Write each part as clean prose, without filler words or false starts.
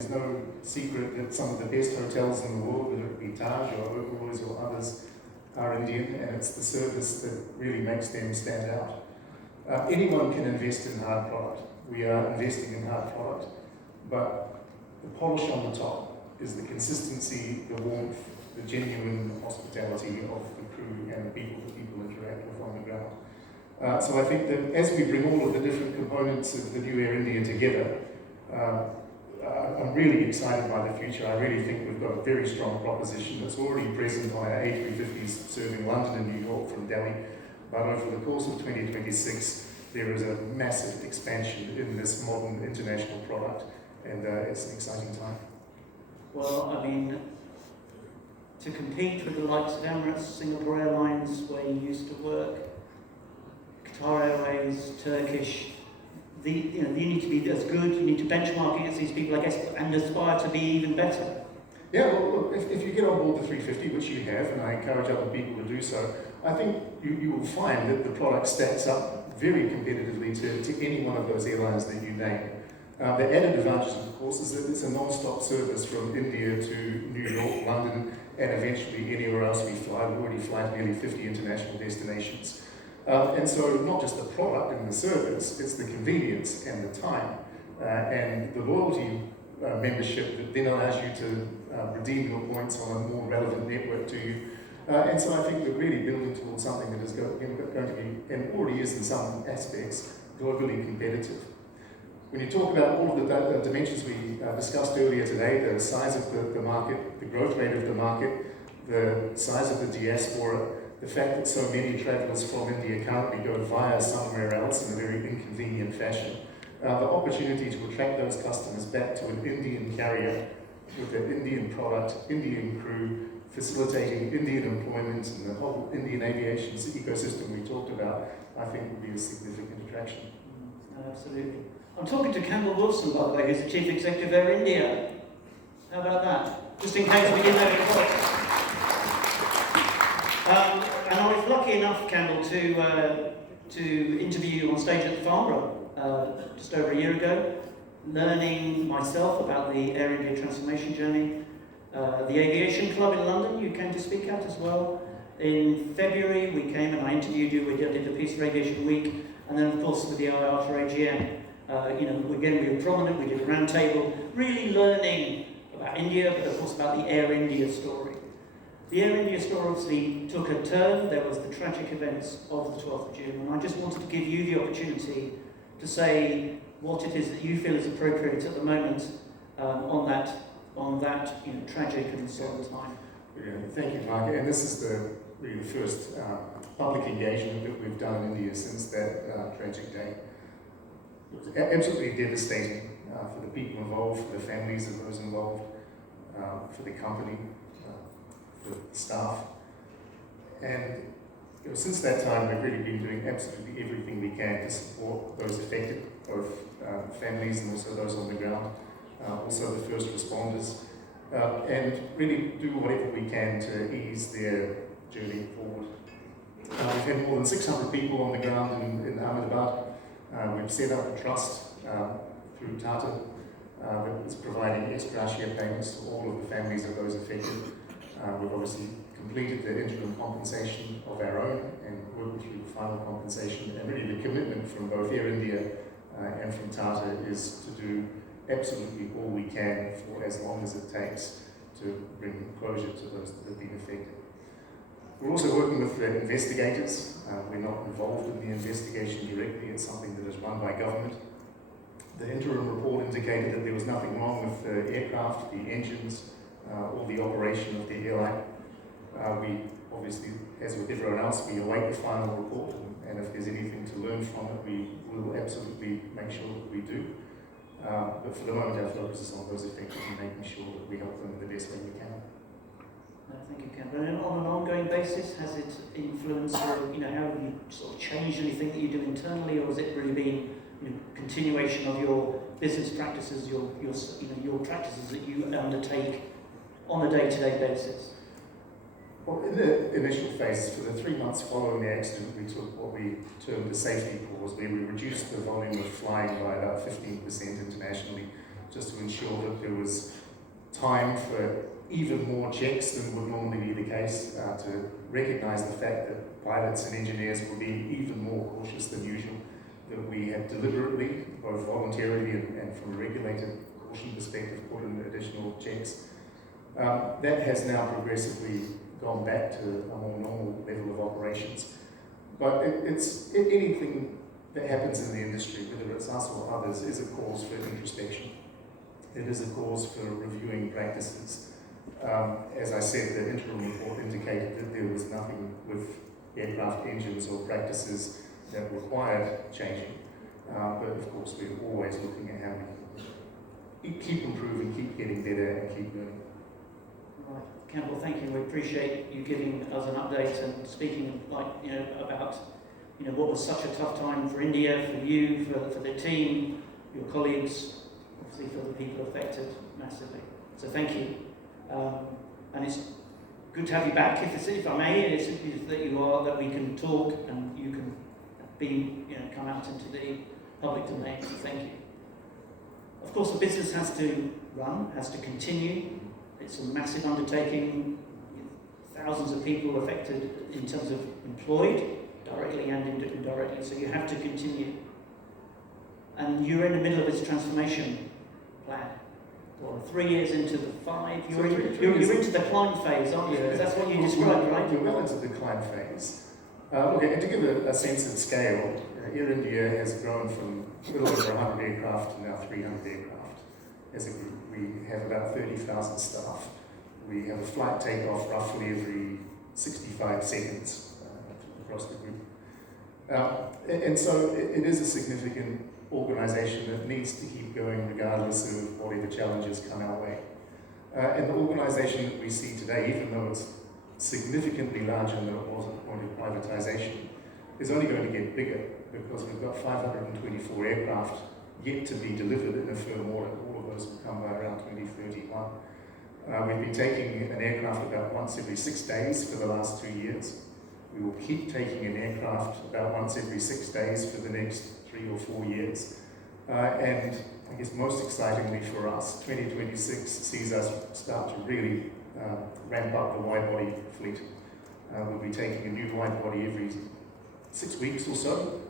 There's no secret that some of the best hotels in the world, whether it be Taj or Oberoi's or others, are Indian, and it's the service that really makes them stand out. Anyone can invest in hard product. We are investing in hard product, but the polish on the top is the consistency, the warmth, the genuine hospitality of the crew and the people that people interact with on the ground. So I think that as we bring all of the different components of the new Air India together, I'm really excited by the future. I really think we've got a very strong proposition that's already present on our A350s serving London and New York from Delhi. But over the course of 2026, there is a massive expansion in this modern international product, and it's an exciting time. Well, I mean, to compete with the likes of Emirates, Singapore Airlines, where you used to work, Qatar Airways, Turkish, you need to be as good, you need to benchmark against these people, I guess, and aspire to be even better. Yeah, well, look, if you get on board the 350, which you have, and I encourage other people to do so, I think you will find that the product stacks up very competitively to any one of those airlines that you name. The added advantage, of course, is that it's a non-stop service from India to New York, London, and eventually anywhere else we fly. We already fly to nearly 50 international destinations. And so not just the product and the service, it's the convenience and the time and the loyalty membership that then allows you to redeem your points on a more relevant network to you. And so I think we're really building towards something that is going to be, and already is in some aspects, globally competitive. When you talk about all of the dimensions we discussed earlier today, the size of the market, the growth rate of the market, the size of the diaspora, the fact that so many travellers from India currently go via somewhere else in a very inconvenient fashion, the opportunity to attract those customers back to an Indian carrier with an Indian product, Indian crew, facilitating Indian employment and the whole Indian aviation ecosystem we talked about, I think would be a significant attraction. Absolutely. I'm talking to Campbell Wilson, by the way, who's the Chief Executive of Air India. How about that? Just in case we didn't have it. And I was lucky enough, Campbell, to interview you on stage at the Farnborough just over a year ago, learning myself about the Air India transformation journey. The Aviation Club in London, you came to speak at as well. In February, we came and I interviewed you. We did a piece for Aviation Week, and then, of course, with the IATA AGM. Again, we were prominent. We did a roundtable, really learning about India, but of course about the Air India story. The Air India story obviously took a turn. There was the tragic events of the 12th of June, and I just wanted to give you the opportunity to say what it is that you feel is appropriate at the moment on that tragic and solemn time. Yeah, thank you, Mark. And this is really the first public engagement that we've done in India since that tragic day. It was absolutely devastating for the people involved, for the families of those involved, for the company, for the staff. And since that time, we've really been doing absolutely everything we can to support those affected, both families and also those on the ground, also the first responders, and really do whatever we can to ease their journey forward. We've had more than 600 people on the ground in Ahmedabad. We've set up a trust through Tata that is providing ex gratia payments to all of the families of those affected. We've obviously completed the interim compensation of our own and working through final compensation. And really the commitment from both Air India and from Tata is to do absolutely all we can for as long as it takes to bring closure to those that have been affected. We're also working with the investigators. We're not involved in the investigation directly. It's something that is run by government. The interim report indicated that there was nothing wrong with the aircraft, the engines, or the operation of the airline. We obviously, as with everyone else, we await the final report, and if there's anything to learn from it, we will absolutely make sure that we do. But for the moment, our focus is on those affected and making sure that we help them in the best way we can. Thank you, Campbell. And on an ongoing basis, has it influenced, or how have you sort of changed anything that you do internally, or has it really been continuation of your business practices, your practices that you undertake on a day-to-day basis? Well, in the initial phase, for the 3 months following the accident, we took what we termed a safety pause, where we reduced the volume of flying by about 15% internationally just to ensure that there was time for even more checks than would normally be the case, to recognise the fact that pilots and engineers were being even more cautious than usual, that we had deliberately, both voluntarily and from a regulated caution perspective, put in additional checks. That has now progressively gone back to a more normal level of operations. But anything that happens in the industry, whether it's us or others, is a cause for introspection. It is a cause for reviewing practices. As I said, the interim report indicated that there was nothing with aircraft engines or practices that required changing. But of course, we're always looking at how we keep improving, keep getting better, and keep learning. Right, Campbell, thank you. We appreciate you giving us an update and speaking, about what was such a tough time for India, for you, for the team, your colleagues, obviously for the people affected massively. So thank you. And it's good to have you back, if I may. It's that we can talk and you can come out into the public domain. So thank you. Of course, the business has to run, has to continue. It's a massive undertaking. Thousands of people affected in terms of employed, directly and indirectly. So you have to continue. And you're in the middle of this transformation plan. Well, 3 years into the 5, you're into the climb phase, aren't you? That's what you described, right? We're well into the climb phase. And to give a sense of scale, Air India has grown from a little over 100 aircraft to now 300 aircraft. As a group, we have about 30,000 staff. We have a flight takeoff roughly every 65 seconds across the group. And so it is a significant organisation that needs to keep going regardless of whatever challenges come our way. And the organisation that we see today, even though it's significantly larger than it was at the point of privatisation, is only going to get bigger because we've got 524 aircraft yet to be delivered in a firm order. All of those will come by around 2031. We've been taking an aircraft about once every 6 days for the last 2 years. We will keep taking an aircraft about once every 6 days for the next 3 or 4 years. And I guess most excitingly for us, 2026 sees us start to really ramp up the wide-body fleet. We'll be taking a new wide-body every 6 weeks or so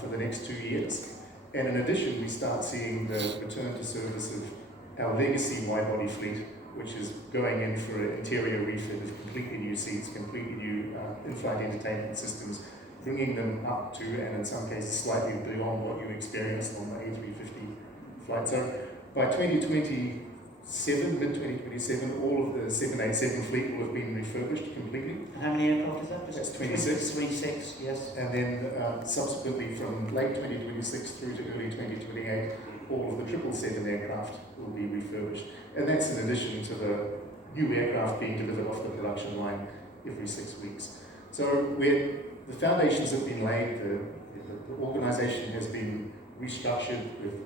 for the next 2 years. And in addition, we start seeing the return to service of our legacy wide-body fleet, which is going in for an interior refit of completely new seats, completely new in-flight entertainment systems, bringing them up to, and in some cases slightly beyond what you experienced on the A350 flight. So by 2027, mid-2027, all of the 787 fleet will have been refurbished completely. And how many aircraft is that? That's 26. 26, yes. And then subsequently from late 2026 through to early 2028, all of the 777 aircraft will be refurbished. And that's in addition to the new aircraft being delivered off the production line every 6 weeks. So the foundations have been laid, the organisation has been restructured, we've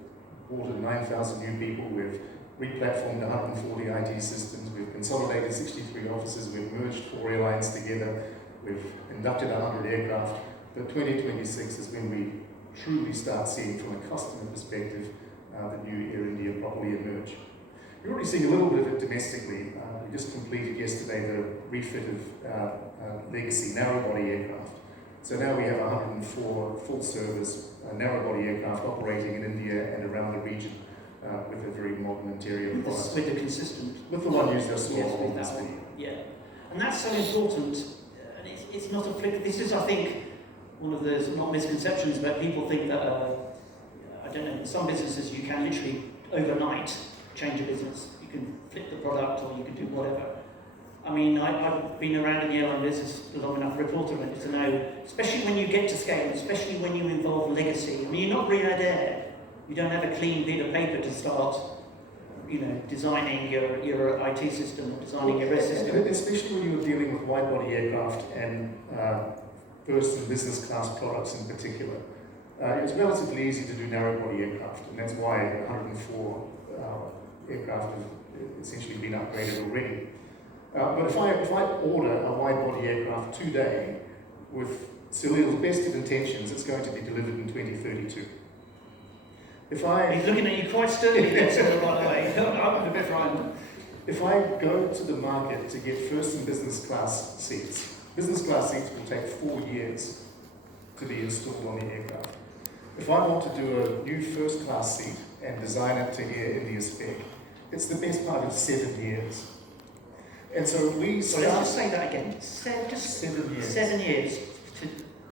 boarded 9,000 new people, we've replatformed 140 IT systems, we've consolidated 63 offices, we've merged 4 airlines together, we've inducted 100 aircraft. But 2026 is when we truly start seeing, from a customer perspective, the new Air India properly emerge. You're already seeing a little bit of it domestically. We just completed yesterday the refit of legacy narrow-body aircraft. So now we have 104 full-service narrow-body aircraft operating in India and around the region with a very modern interior product. With the consistent. With the one used as Yes, with that one. Yeah. And that's so important. And it's not a flick. This is, I think, one of those, not misconceptions, but people think that, I don't know, in some businesses you can literally overnight change a business. You can flip the product or you can do whatever. I mean, I've been around in the airline business long enough, reporter to know, especially when you get to scale, especially when you involve legacy. I mean, you're not Riyadh Air. You don't have a clean bit of paper to start, designing your IT system or designing your risk system. Especially when you're dealing with wide-body aircraft and first and business class products in particular. It's relatively easy to do narrow-body aircraft, and that's why 104 aircraft have essentially been upgraded already. But if I order a wide-body aircraft today with Salil's best of intentions, it's going to be delivered in 2032. If I He's looking at you quite sternly there, sir, by the way. I'm a bit frightened. If I go to the market to get first and business class seats will take 4 years to be installed on the aircraft. If I want to do a new first class seat and design it to Air India spec, it's the best part of 7 years. And so we So let's just say that again. 7 years. 7 years to